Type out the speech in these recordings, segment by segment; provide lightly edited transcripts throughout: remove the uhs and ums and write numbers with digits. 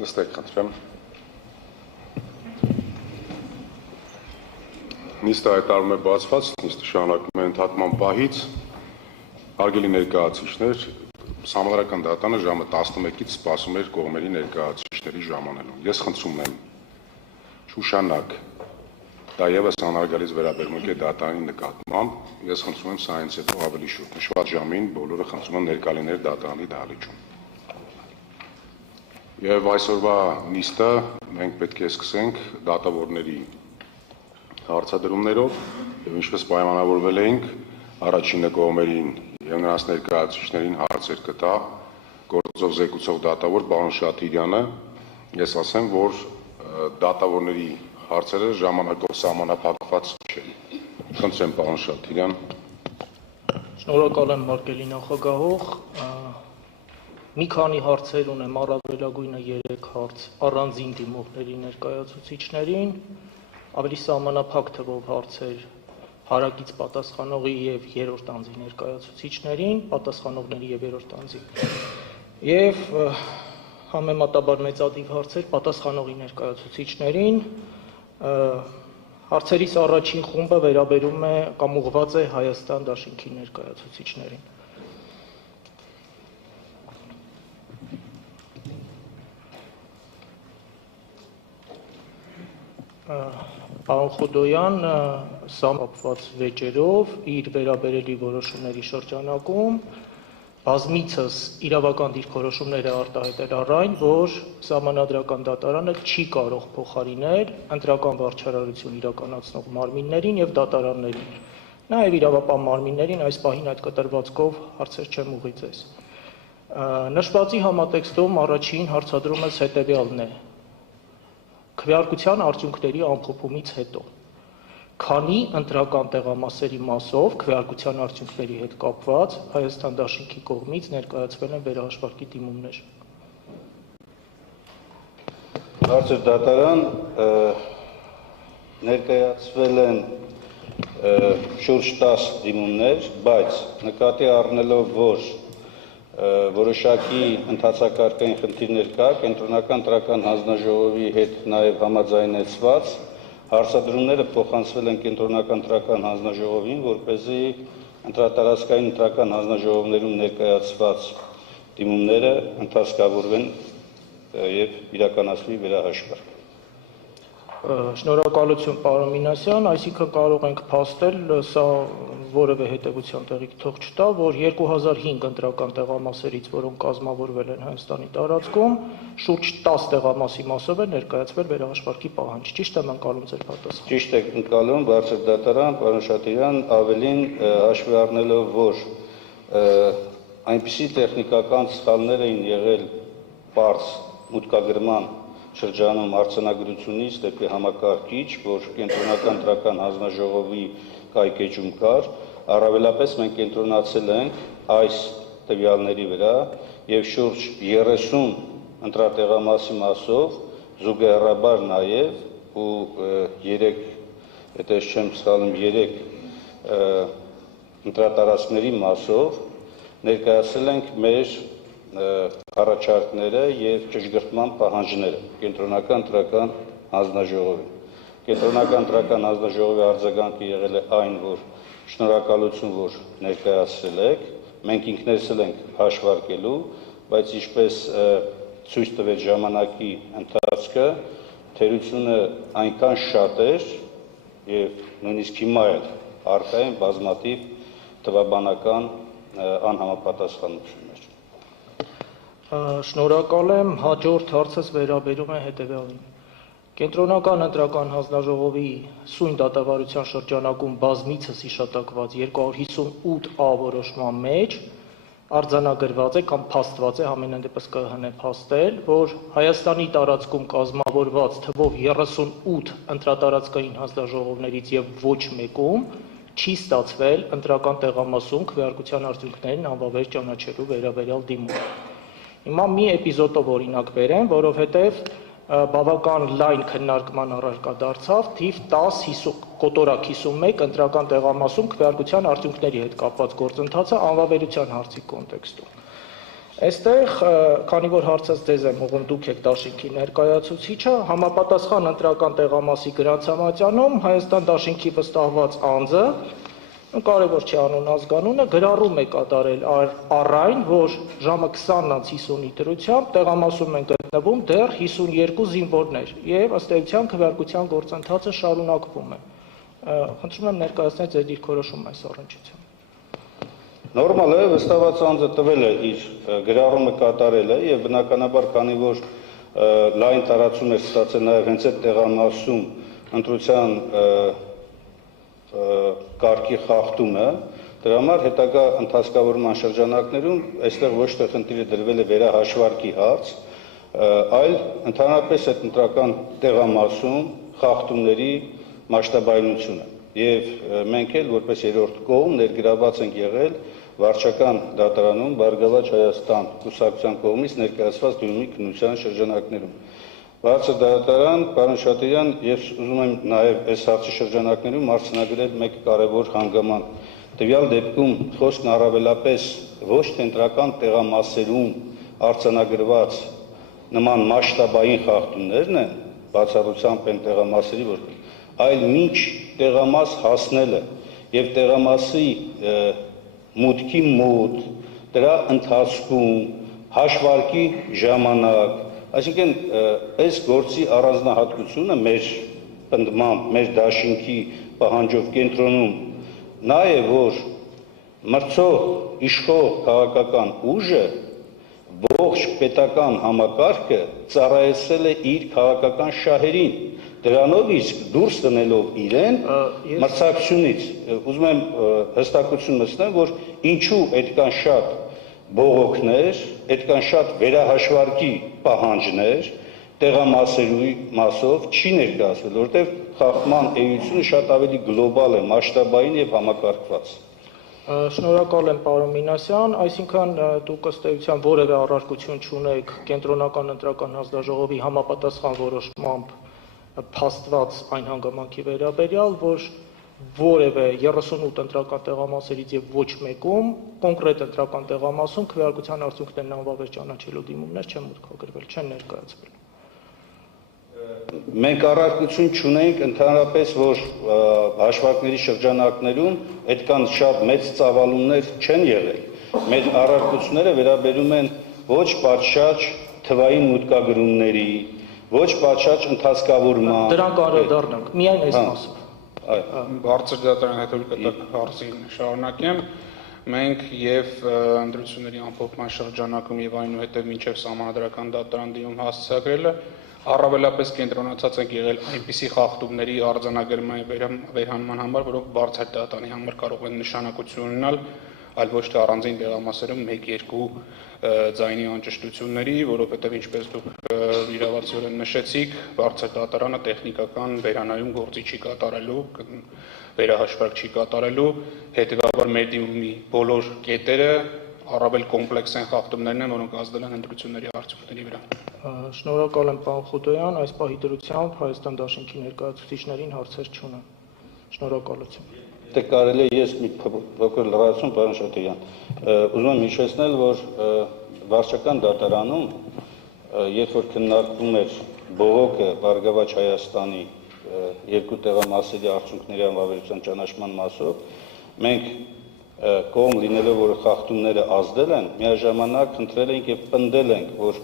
Նստեք, խնդրեմ։ Նիստը հայտարարում է բացված, նիստը շարունակվում է ընդհատման պահից։ Հարգելի ներկայացուցիչներ, Համալրական դատարանը ժամը 11-ից սպասում էր կողմերի ներկայացուցիչների ժամանելուն։ Ես խնդրում եմ շուշանակ, դա ևս անհարգալից վերաբերմունք է դատարանի նկատմամբ, ես խնդրում եմ սրանից հետո ավելի շուտ, նշված ժամին բոլորը խնդրում եմ ներկա լինել դատարանի դահլիճում։ Եվ այսօրվա նիստը մենք պետք է սկսենք դատավորների հարցադրումներով եւ ինչպես պայմանավորվել էինք առաջինը կողմերին եւ նրանց ներկայացուցիչներին հարցեր կտա գործով զեկուցող դատավոր պարոն Շաթիրյանը, ես ասեմ, որ դատավորների հարցերը ժամանակով սահմանափակված չէին։ Խնդրեմ պարոն Շաթիրյան։ Շնորհակալ եմ հարգելի նախագահող։ Մի քանի հարցեր ունեմ, առավելագույնը 3 հարց առանձին դիմողների ներկայացուցիչներին, ավելի սահմանափակ թվով հարցեր հարակից պատասխանողի եւ երրորդ անձի ներկայացուցիչներին, պատասխանողների եւ երրորդ անձի։ Եվ համեմատաբար մեծադիվ հարցեր պատասխանողի ներկայացուցիչներին։ Հարցերից առաջին խումբը վերաբերում է կամ ուղղված է Հայաստան դաշինքի ներկայացուցիչներին։ Պարոն Խոդոյան կապված վեճերով իր վերաբերելի որոշումների շրջանակում բազմիցս իրավական դիրքորոշումներ է արտահայտել առ այն, որ Սահմանադրական դատարանը չի կարող փոխարինել ընտրական վարչարարություն իրականացնող մարմիններին եւ դատարաններին։ Նաեւ իրավապահ մարմիններին այս պահին այդ կտրվածքով հարցեր չեմ ուղղի ձեզ։ Նշվածի համատեքստում առաջին հարցադրումս հետեւյալն է. քվեարկության արդյունքների ամփոփումից հետո քանի ընտրական տեղամասերի մասով քվեարկության արդյունքների հետ կապված Հայաստան դաշինքի կողմից ներկայացվել են վերահաշվարկի դիմումներ։ Բարձր դատարան, ներկայացվել են շուրջ 10 դիմումներ, բայց նկատի առնելով, որ որոշակի ընթացակարգային խնդիրներ կա, Կենտրոնական ընտրական հանձնաժողովի հետ նաև համաձայնեցված հարցադրումները փոխանցվել են Կենտրոնական ընտրական հանձնաժողովին, որպեսզի ընտրատարածքային ընտրական հանձնաժողովներում ներկայացված դիմումները ընթացկավորվեն եւ իրականացվի վերահաշվարկ։ Շնորհակալություն պարոն Մինասյան, այսինքն կարող ենք փաստել, սա որևէ հետևության տեղիք թող չտա, որ 2005 ընտրական տեղամասերից, որոնք կազմավորվել են Հայաստանի տարածքում, շուրջ 10 տեղամասի մասով է ներկայացվել վերահաշվարկի պահանջ։ Ճիշտ եմ ընկալում ձեր պատասխանը։ Ճիշտ եք ընկալում, բարձր դատարան, պարոն Շաթիրյան, ավելին հաշվի առնելով, որ այնպիսի տեխնիկական սխալներ էին եղել պարզ մուտքագրման շրջանում արձանագրությունից դեպի համակարգիչ, որ Կենտրոնական ընտրական հանձնաժողովի կայքեջում կար, առավելապես մենք կենտրոնացել ենք այս տվյալների վրա եւ շուրջ 30 ընտրատեղամասի մասով զուգահեռաբար նաեւ ու 3, եթե չեմ սխալվում, 3 ընտրատարածքների մասով ներկայացել ենք մեր առաջարկները եւ ճշգրտման պահանջները Կենտրոնական ընտրական հանձնաժողովին։ Կենտրոնական ընտրական հանձնաժողովի արձագանքը եղել է այն, որ շնորհակալություն, որ ներկայացրել եք, մենք ինքներս ենք հաշվարկելու, բայց ինչպես ցույց տվեց ժամանակի ընթացքը, թերությունը այնքան շատ էր եւ նույնիսկ հիմա էլ առկա են բազմաթիվ թվաբանական անհամապատասխանություններ։ Շնորհակալ եմ, հաջորդ հարցս վերաբերում է հետևյալին։ Կենտրոնական ընտրական հանձնաժողովի սույն դատավարության շրջանակում բազմիցս հիշատակված 258A որոշման մեջ արձանագրված է կամ փաստված է, համենայն դեպս ԿՀՆ փաստել, որ Հայաստանի տարածքում կազմավորված թվով 38 ընտրատարածքային հանձնաժողովներից եւ ոչ մեկում չի ստացվել ընտրական տեղամասում քվեարկության արդյունքներին անվավեր ճանաչելու վերաբերյալ դիմում։ Հիմա մի էպիզոդով օրինակ բերեմ, որովհետև բավական լայն քննարկման առարկա դարձավ թիվ 10 կոտորակ 51 ընտրական տեղամասում քվեարկության արդյունքների հետ կապված գործընթացը անվավերության հարցի կոնտեքստում։ Այստեղ, քանի որ հարցած ձեզ եմ ուղղում, դուք եք դաշինքի ներկայացուցիչը, համապատասխան ընտրական տեղամասի գրանցամատյանում Հայաստան դաշինքի վստահված անձը, կարևոր չի անուն ազգանունը, գրառում է կատարել առ այն, որ ժամը 20:50-ի դրությամբ տեղամասում են գտնվում դեռ 52 զինվորներ եւ ըստ էության քվեարկության գործընթացը շարունակվում է։ Խնդրում եմ ներկայացնել ձեր դիրքորոշումը այս առնչությամբ։ Նորմալ է, վստահված անձը տվել է իր գրառումը կատարել է եւ բնականաբար քանի որ լայն տարածում է ստացել նաեւ հենց այդ տեղամասում ընտրության կարգի խախտումը, դրա համար հետագա ընթացկավորման շրջանակներում այստեղ ոչ թե խնդիրը դրվել է վերահաշվարկի հարց, այլ ընդհանրապես այդ ընտրական տեղամասում խախտումների մասշտաբայնությունը եւ մենք էլ որպես երրորդ կողմ ներգրաված ենք եղել վարչական դատարանում Բարգավաճ Հայաստան կուսակցության կողմից ներկայացված դիմումի քննության շրջանակներում։ Բարձր դատարան, պարոն Շատիրյան, ես ուզում եմ նաև այս հարցի շրջանակներում արձանագրել մեկ կարևոր հանգաման։ Տվյալ դեպքում խոսքն առավելապես ոչ թե ընտրական տեղամասերում արձանագրված նման մասշտաբային խախտումներն են, բացառությամբ այն տեղամասերի, այլ մինչ տեղամաս հասնելը եւ տեղամասի մուտքի մոտ, դրա ընթացքում, հաշվարկի ժամանակ, այսինքն այս գործի առանձնահատկությունը մեր պնդմամբ, մեր դաշինքի պահանջով կենտրոնում նա է, որ մրցող իշխող քաղաքական ուժը ողջ պետական համակարգը ծառայեցել է իր քաղաքական շահերին, դրանով իսկ դուրս տնելով իրեն մրցակցությունից, ուզում եմ հստակություն մտցնեմ, որ ինչու այդքան շատ բողոքներ, այդքան շատ վերահաշվարկի պահանջներ տեղամասերի մասով չի ներկայացվել, որտեղ խախտման էությունը շատ ավելի գլոբալ է, մասշտաբային եւ համակարգված։ Շնորհակալ եմ, պարոն Մինասյան, այսինքն դուք ըստ էության որևէ առարկություն չունեք կենտրոնական ընտրական հանձնաժողովի համապատասխան որոշմամբ փաստված այն հանգամանքի վերաբերյալ, որ որևէ 38 ընտրական տեղամասերից եւ ոչ մեկում կոնկրետ ընտրական տեղամասում քվեարկության արդյունքներն անվավեր ճանաչելու դիմումներ չեն մուտքագրվել, չեն ներկայացվել։ Մենք առարկություն չունենք ընդհանրապես, որ հաշվարկների շրջանակներում այդքան շատ մեծ ծավալումներ չեն եղել։ Մեր առարկությունները վերաբերում են ոչ պատշաճ թվային մուտքագրումների, ոչ պատշաճ ընթացկավորման։ Դրանք անդրադառնանք, միայն այս մասով։ Բարձր դատարանի հետո հարցին շարունակեմ։ Մենք եւ ընտրությունների ամփոփման շրջանակում եւ այնուհետեւ մինչեւ սահմանադրական դատարան դիմում հասցեագրելը առավելապես կենտրոնացած ենք եղել այնպիսի խախտումների արձանագրման վերահանման համար, որոնք բարձր դատարանի համար կարող են նշանակություն ունենալ, այլ ոչ թե առանձին տեղամասերում 1-2 ձայնի անճշտությունների, որովհետև ինչպես դուք իրավացիորեն նշեցիք, բարձր դատարանը տեխնիկական վերանայում գործի չի կատարելու, վերահաշվարկ չի կատարելու, հետևաբար մեր դիմումի բոլոր կետերը առավել կոմպլեքս են խախտումներն են, որոնք ազդել են ընտրությունների արդյունքների վրա։ Շնորհակալ եմ, պարոն Խուտոյան, այս պահի դրությամբ Հայաստան դաշինքի ներկայացուցիչներին հարցեր չունեմ։ Շնորհակալություն։ Դե կարելի է ես մի փոքր լրացում, պարոն Շատիրյան, ուզում եմ հիշեցնել, որ վարչական դատարանում, երբ որ քննարկվում էր բողոքը Բարգավաճ Հայաստանի երկու տեղամասերի արդյունքների անվավերության ճանաչման մասով, մենք կողմ լինելով, որ խախտումները ազդել են, միաժամանակ խնդրել ենք եւ պնդել ենք, որ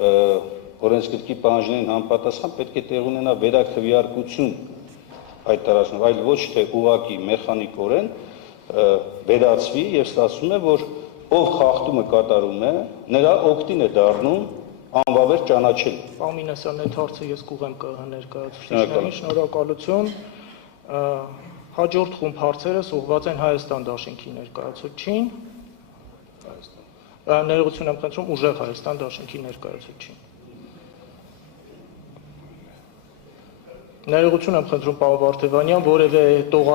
օրենսգրքի պահանջներին համապատասխան պետք է տեղ ունենա վերաքվեարկություն այդ տարածքներում, այլ ոչ թե ուղղակի մեխանիկորեն վերացվի եւ ստացվում է, որ ով խախտումը կատարում է, նրա օգտին է դառնում անվավեր ճանաչել։ Պարոն Մինասյան, այդ հարցը ես կուղեմ ԿՀ ներկայացուցիչներին, շնորհակալություն։ Հաջորդ խումբ հարցերս ուղղված են Հայաստան դաշինքի ներկայացուցիչին։ Ներողություն եմ խնդրում ուժեղ Հայաստան դաշինքի ներկայացուցիչին։ Ներողություն եմ խնդրում, պարոն Վարդևանյան, որևէ